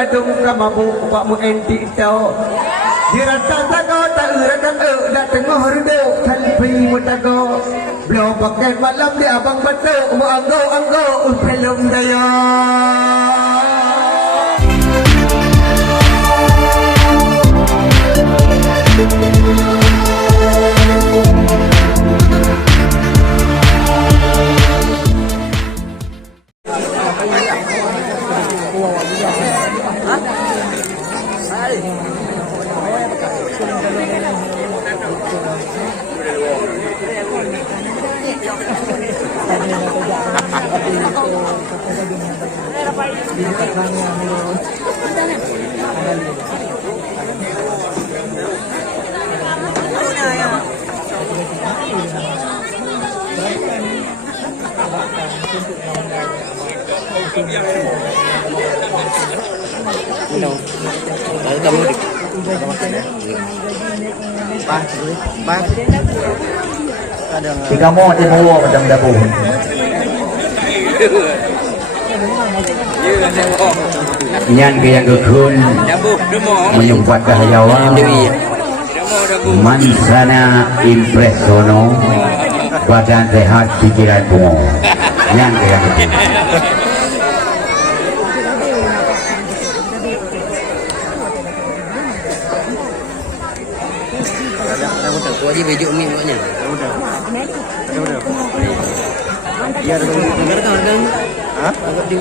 ladung kamabu pak mu enti tau dirata tago tak urakan dak tengah redo kalpi mutago blow pakai malam di abang batu mu anggo film daya Tiga mo di mo macam dabu. Yan kaya gakun menyumpat kahayawan mansana impresono badan sehat pikiran bungo. Yan kaya gakun. Wajib baju umi maknya. Udah. Ya ada kan? Hah? Agak di.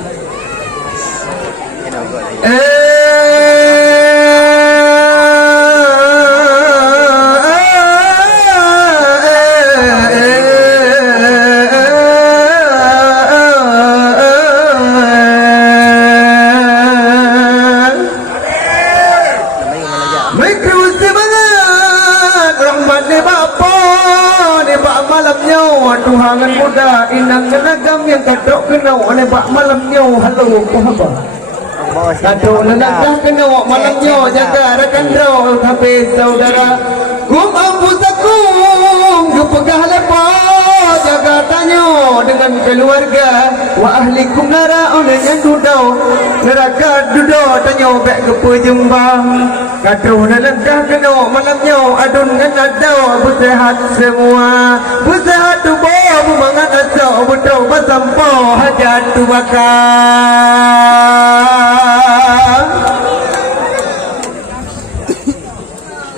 Tuhangan muda inang genagam yang kadok kenau oleh bak malamnya halo sahabat kadok lenagah kenau malamnya jaga rakan rau habis saudara kum ampusakum gupegah lepa jaga tanyo dengan keluarga wa ahlikum nara oleh yang dudau neraka dudau tanyo bek kepe jembang kadok lenagah kenau malamnya adun ngadau bersehat semua bersehat tubuh bumangat asal betul bersampau hajat tu bakar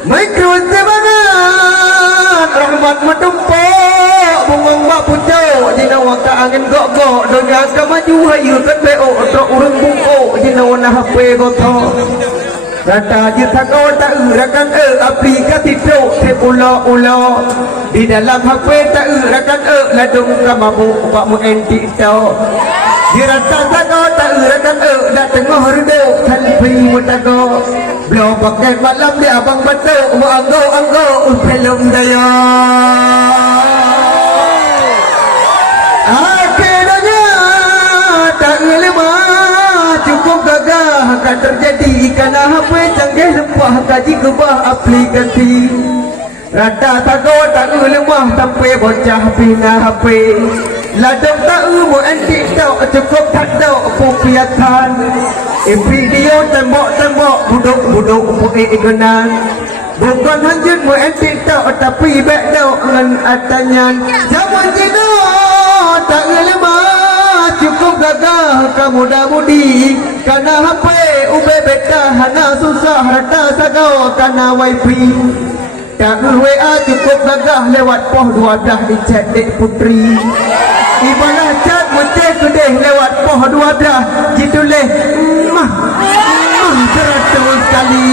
mikro semangat rahmat menumpuk bungang mak pucuk jina waka angin gok-gok donya kamaju hayu keteo untuk urung bungkuk jina wana hape gotok Rata jita kau tak urakan aplikasi tu ulo di dalam HP tak urakan ladung kamabu pak mu enti tau di rata kau tak urakan dak tengah redo kalpi mutago blow pakai malam di abang batu mu anggo film daya akhirnya tak lemah cukup gagah akan terjadi kerana HP canggih lepah kaji kebah aplikasi rata tago tak lemah sampai bocah pina HP ladang tak mu antik tau cukup tak tau pupiatan video tembok buduk puik genang bukan hanjut mu antik tau tapi baik tau ngan atanyan zaman jino tak lemah cukup gagah kamu dah mudi karena HP ube beta hana susah rata sagau karena wifi tak WA cukup gagah lewat poh 12 di chat dek putri ibadah chat mutih kedeh lewat poh 12 jituleh mah teratur sekali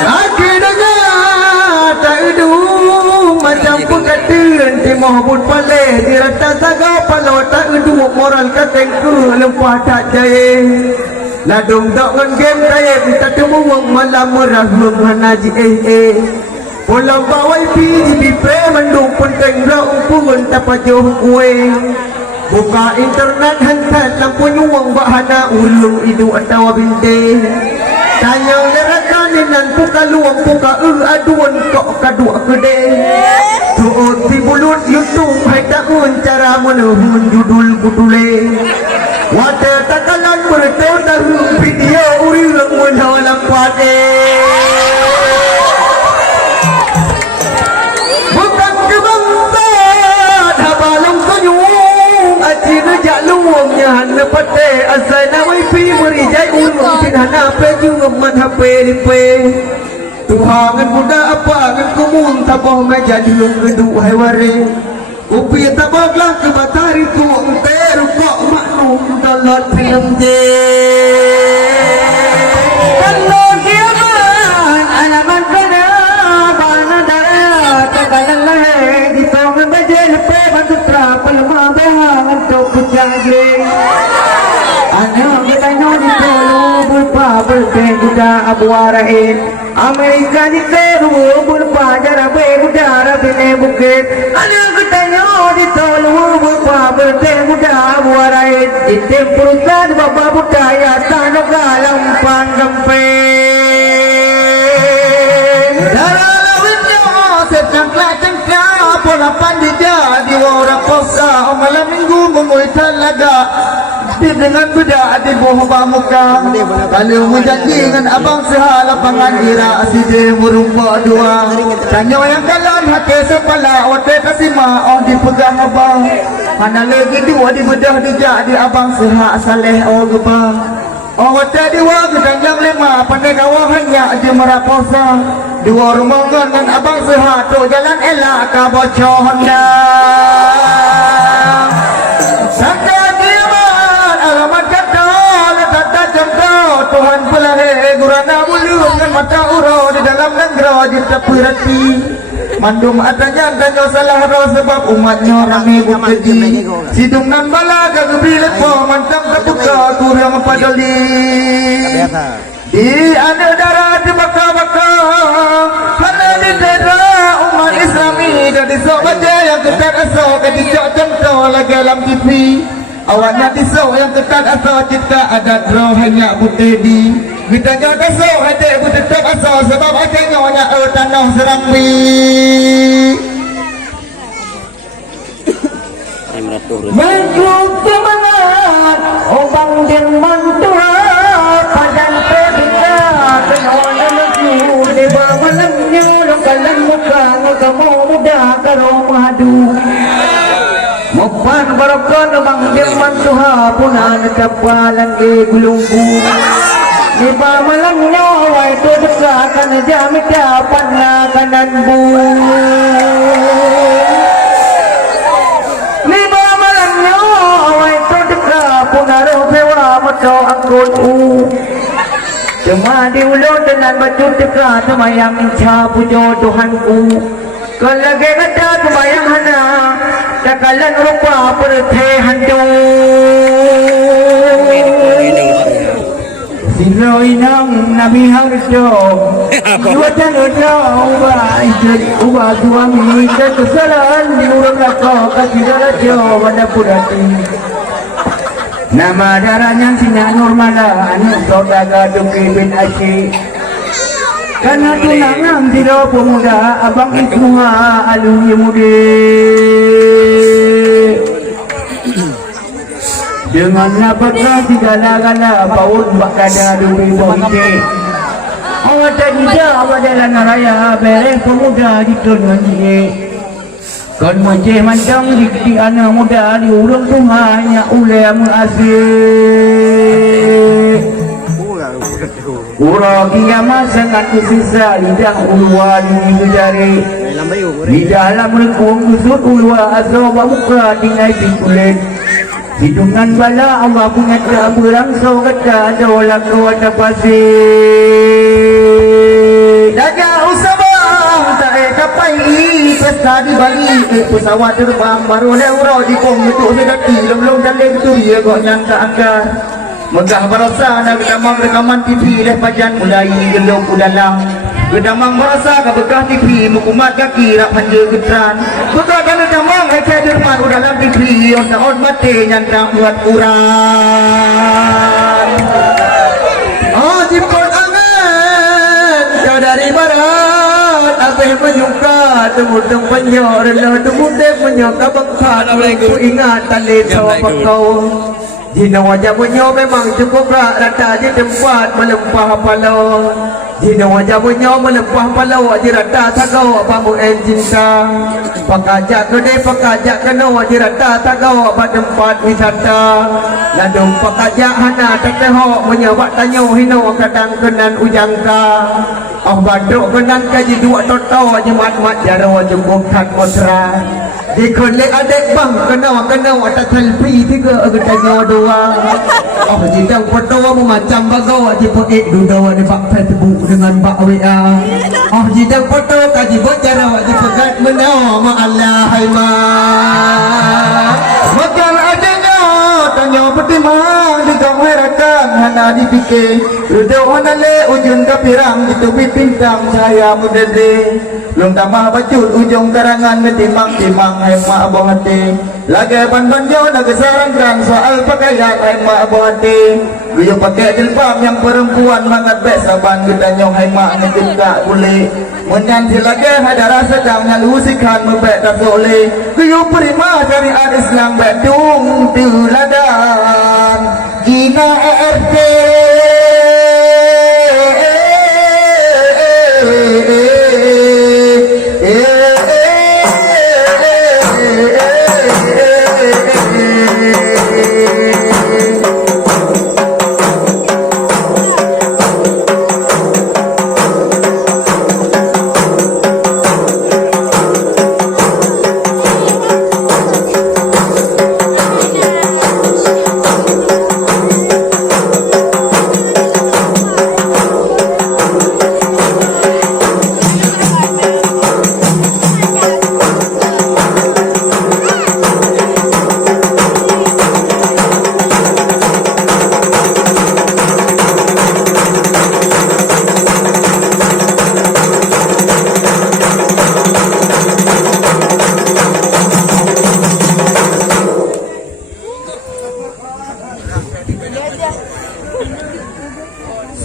akhirnya tak edu macam pengkatiran timah pun paleh dirata sagau palau tak edu moral katengku lempah tak jaya ladung dok ngan game kaya kita temu malam merahum hanaji pulang bawai pi di pe mandung pun tengrau pun tapajoh kue buka internet hantar lampu nyuang bahana ulung idu atau binte Tayang nerakanin puka luang puka aduan kok kadua gede. Tuot di bulut YouTube hai tahun cara menuhun judul budule. Wata takalan bertahu video ulang menhalang pade. Bukan kebangsa habalong kanyung aji nejak luangnya hana pate asal nawai pi merijai ulung tinhana peju man hape lipe. Tuhangan muda apa kan kumun taboh meja dilung geduk hai ware. Upi tabaglah ke matahari tuang teru kok maknum dalam film je. Kalau kiamat alaman kena bana darat tagalan lahir di tongan baje lepe bantu trapal mabang untuk kujaje. Anak kita nyoni telu berpa berpen kuda abu arahin. Amerika di teru berpa jarabe udara bine bukit. Anak kita nyoni telu berpa berpen kuda abu arahin. Di tempurusan bapa budaya tanah galang panggampe. Darah lawitnya secangkla cangkla pola pandija di orang posa malam minggu mengui talaga. Dengan kuda di bawah muka. Kalau menjanji dengan abang sehala pangan ira aside merumpa dua. Tanya yang kalan hati sepala wate kasima oh dipegang abang. Mana lagi dua di bedah dijak di abang seha saleh oh gebang. Oh wate dua gedang yang lima pandai kawah hanya di meraposa. Dua rumah dengan abang seha tu jalan elak ka bocor Honda. Sangka Tuhan pelahir gurana bulu dengan mata uro di dalam negara di tepi rati. Mandum atanya danyo salah roh sebab umatnya rame bekerji. Sidung nan bala kagubri lepo mantap kebuka kurang padali. Di ada darah di baka-baka hala di daerah umat Islami dan di sok baca yang ketat asal di jok contoh lagi dalam TV. Awaknya disau yang ketat asal cipta adat roh hanya putih di. Kita jaga disau hati putih tetap asal sebab akhirnya banyak tanah serambi. Menjuk semangat obang dan mantua padan pebina kenona lesu di bawah lemnya longkalan muka ngakamu muda karo madu. Mupan barokan bang dirman tuha punan kapalan ke gulungku. Di malam nyawa itu desakan jamit dapan kanan bu. Di malam nyawa itu dekat punaruh pewa moto angkut u. Cuma di ulut dengan baju dekat semayang minca pujo Tuhanku. Kalagi kata semayang hana takalan rupa perthe handu. Siroi nang nabi harjo dua tangan ubah jadi ubah suami dan kesalahan di urang lakau kasih rajo pada purati. Nama darahnya Sina Nurmala anu saudagar Duki bin Asyik. Karena tunangan tidak pemuda abang ismuha alumni muda. Dengan lapatlah segala-gala paut bakada dubi bonte. Awak tak tidak awak jalan raya beres pemuda di tunan dia. Kan macam macam di anak muda di urang Tuhannya ulam asih. Urang kiamat sangat tersisa lidah ulwa di jari. Di dalam lengkung kusut ulwa asal muka tinggal di kulit. Hidungan bala Allah punya berang so kata dolang kuat pasir. Daga usabah tak kapai pesta di Bali pesawat terbang baru leuro di pom itu sedati lom dalam tu dia kok nyangka angka. Megah berasa nak rekaman TV leh pajan mulai gelung dalam. Gedamang merasa ke bekah TV mukumat kaki rak panja getran. Bekah kalau damang heke derman dalam TV on mati nyandang buat kurang. Oh jipot angan ibarat abeh menyuka temudeng penyor lah temudeng menyuka bangsa ku ingat tali sawa pakau jina wajah menyo memang cukup rata di tempat melempah palau jina wajah menyo melempah palau di rata tagaw pamu cinta pakajak kene pakajak kena di rata tagaw apa tempat wisata lalu pakajak hana teteho menyawak tanyo hino kadang kenan ujangka oh badok kenan kaji dua toto jemat-mat jaro jembuk tak mesra di kolek adek bang kena atas selfie tiga agak dua oh jidang foto macam bagau di poek dudawa di bak Facebook dengan bak WA oh jidang foto kaji bocara di pegat menau ma Allah hai ma makan adanya tanya pertimang di kamai rakan hana dipikir rudau hana le ujung kapirang ditubi pintang cahaya mudede lung tamah bacut ujung karangan timang-timang hai ma abang hati lagi ban-banjo nak kesarankan soal pakaian hai ma abang hati guyo pakai jilbab yang perempuan mangat baik saban kita nyong hai ma ngejut tak boleh menyanti lagi hadara sedang ngalusikan membek tak boleh guyo prima syariat Islam baik dung tuladan Gina RT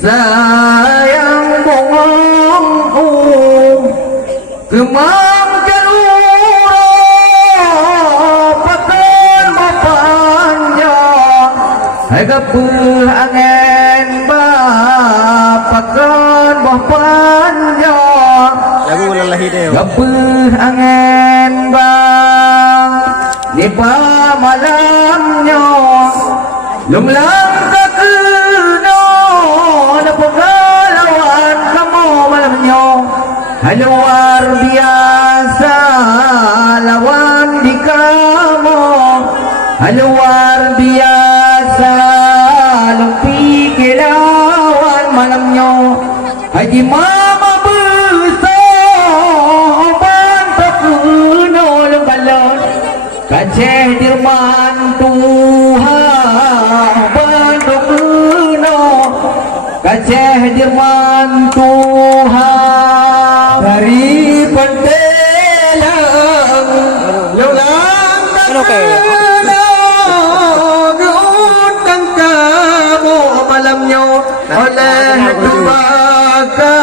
sayang bongongku kemang jalura pakan bapanya hai gapuh angin pakan bapanya Lagu lalahi dia. gapuh angin bang di malamnya lumlang pengalaman kamu malamnya luar biasa lawan di kamu luar biasa lumpi kelawan malamnya haji mama besar bantu kuno lembalon kaceh dirman Tuhan bantu kuno kaceh dirman Tuhan dari pentelang lulang undang kamu malamnya oleh dubaka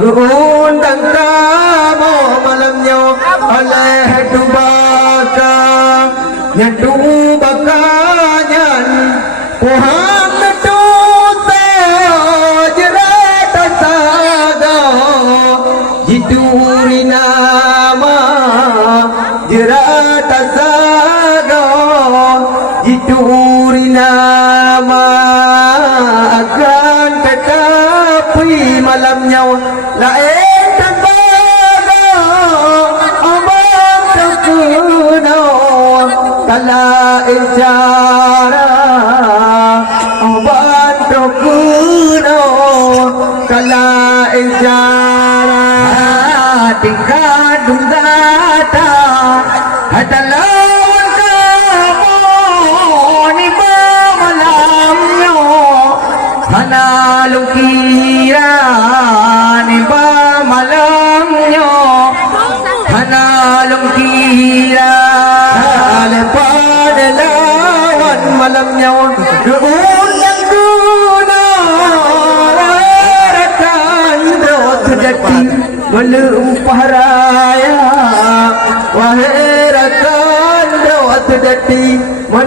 undang kamu malamnya oleh dubaka yang dubakanya Tuhan Jiduri nama jerata saga Jiduri nama akan tetapi malamnya lain tembaga abang terkena kala icara abang terkena kala icara tingkat dunggata hatalawan kamu ni malamnya hanalung kira ni malamnya hanalung kira lepas lawan malamnya undang guna rakan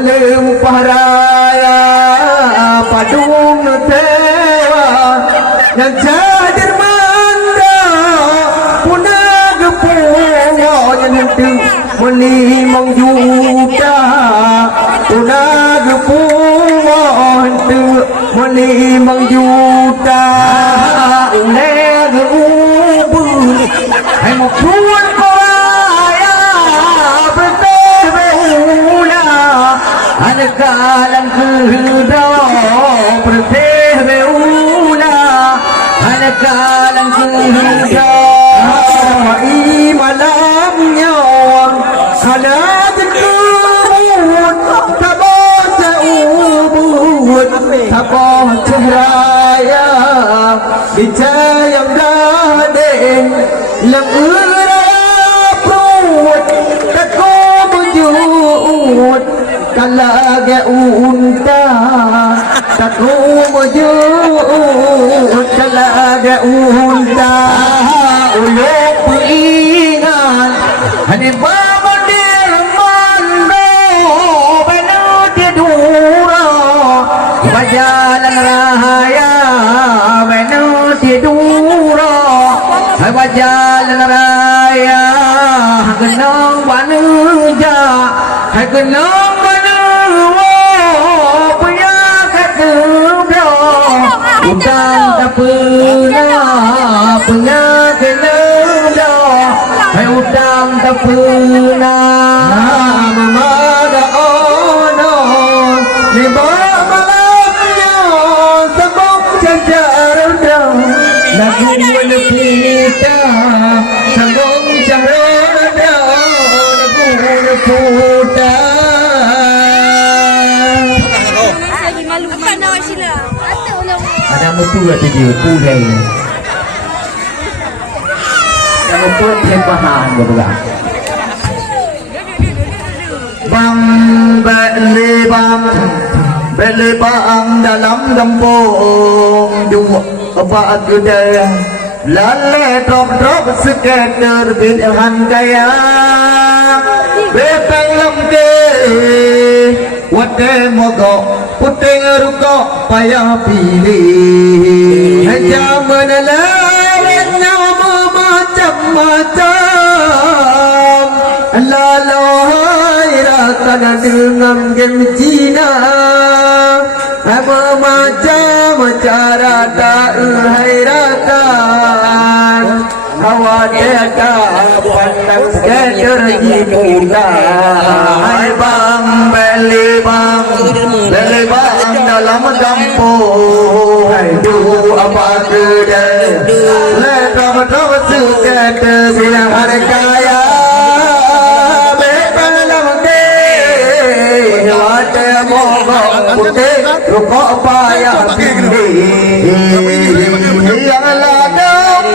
Ulum pahraya padung tewa yang jadir manda punag pungo nyentu melimang juta punag pungo nyentu melimang juta uleg ubur hai một cuốn koraya bertebuna anakalan kudo bertebuna anakalan kudo i malamnya hanat kubut tabah ubud tabah cehraya dicayang dadeng lang uraput tako mujud kalaga unta tako mujud kalaga unta ulok peringan hani babandir mando benu tidura bajalan raya benu tidura bajalan raya genong wanuja genong wanuwa punya ketubro utang tak pernah punya ketubro utang tak pernah mama da ono liba malamnya sabong jajarudra lagu kita sabong jajarudra lagu puta lagi malu. Apa nawak sila? Ate ulang. ada mutu ada dia pulai ada mutu hebahan betul bang beli bang dalam kampung dua apa ada lale drop skater bilhan gaya betang lamke wate mogo puting ruko payah pilih zaman lain nama macam-macam lalohai rakan dengan game Cina apa macam cara tak hairakan awak deka pandang skater di muka hai bang beli bang dalam kampung hai du apa kedai lekam skater bilang hargaya rukuk payah pilih yang ladang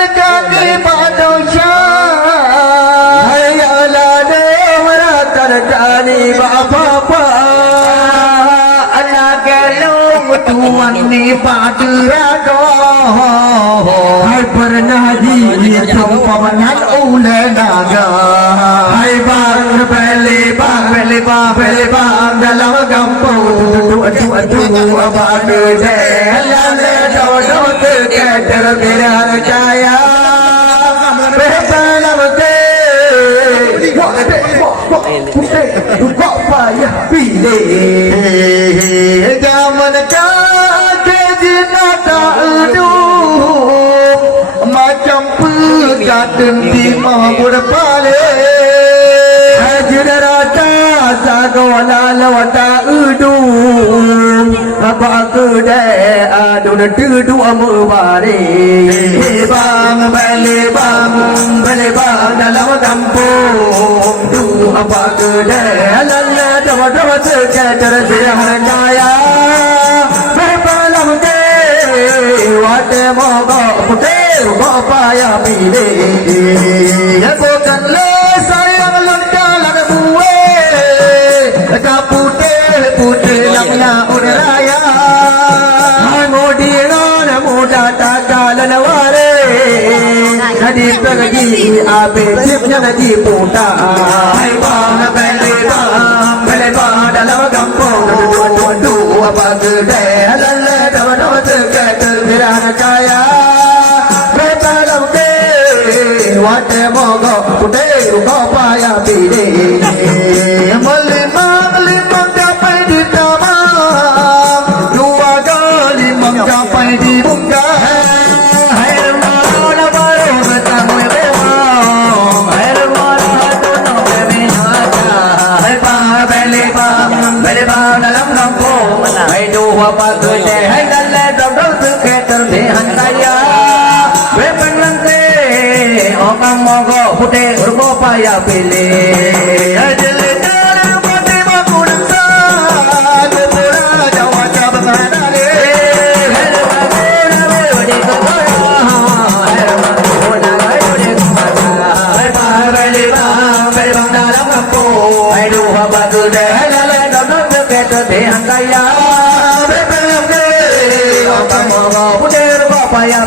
menjadi manusia yang ladang meratani apa-apa anak gelung tuan ni padirado hai pernah diumpaman oleh naga hai bang beli bang dalam kampung aduh abang jalan dodo terketer biar jaya besalam ke kok payah pilih zaman kaki jinata aduh macam pegaten di mabur pale Hajarata sagala lawata udum apa kedai adun tudu amubare bang beli bang dalam kampung du apa kedai lalla dawa sejajar siang kaya bebalam ke wate mogo putih kok payah pilih ya bukan sayang lontalan buwe putih lamla uraya modiran muda tagalan ware kadi pergi abe tipnya lagi puta hai bang bele bang dalam pagde lalle dawno tekat viran kaya betalam ke wate mogo pute ugo paya bide malimang capai di tamang dua kali mencapai di bunga air mata baru betang bewang air mata dono beminata hai pa bele pa dalam kampung hai dua pagde hai lalle dawno tekat viran kaya bepenante orang mogo pute ugo paya bide ajle Paya